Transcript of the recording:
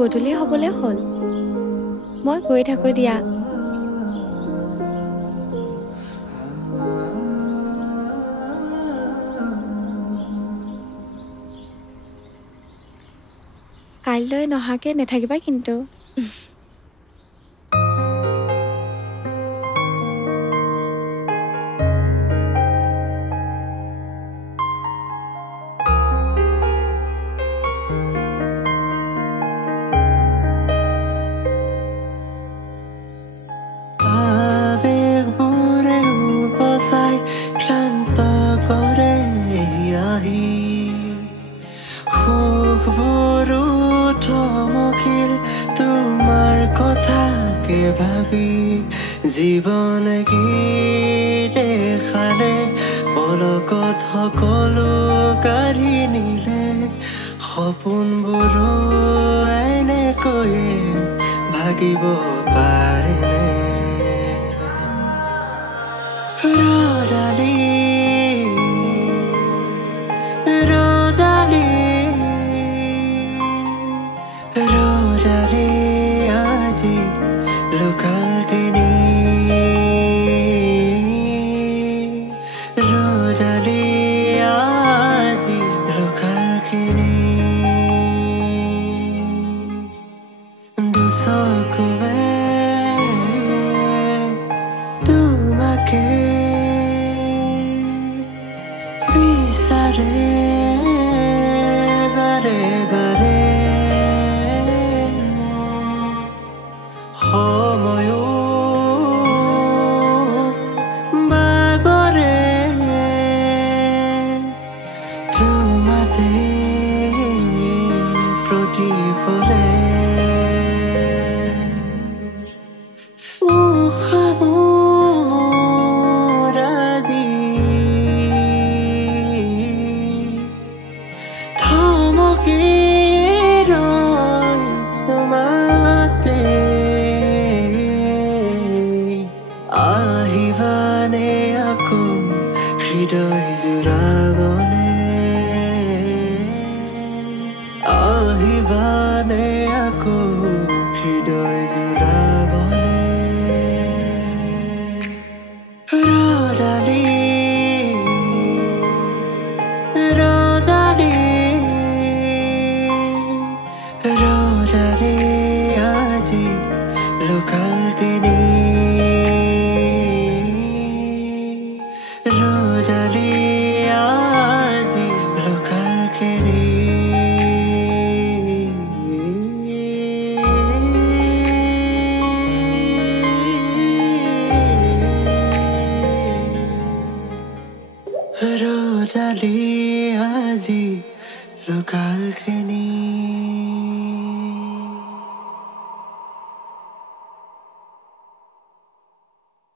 গধূলি হ'বলৈ হ'ল। মই গৈ থাকোঁ দিয়া। কাইলৈ নহাকৈ নাথাকিবা কিন্তু। ভাবি জীৱন কি দেখালে পলকত সকলো কাঢ়ি নিলে সপোনবোৰো এনেকৈয়ে ভাগিব পাৰেনে ৰদালি ৰদালি ৰদালি আজি লোকাল কেনি ৰদালি আজি লোকাল কেনি দুচকুৱে তোমাকে বিচাৰে বাৰে বাৰে সময়ো বাগৰে তোমাতে প্ৰতিফলে আজি থমকি ৰয় তোমাতে আহিবানে আকৌ হৃদয় জোৰাবনে আহিবানে আকৌ হৃদয় জোৰাবনে ৰদালি ৰদালি ৰদালি আজি লোকাল কেনি ৰদালি আজি লোকাল কেনি ৰদালি আজি লোকাল কেনি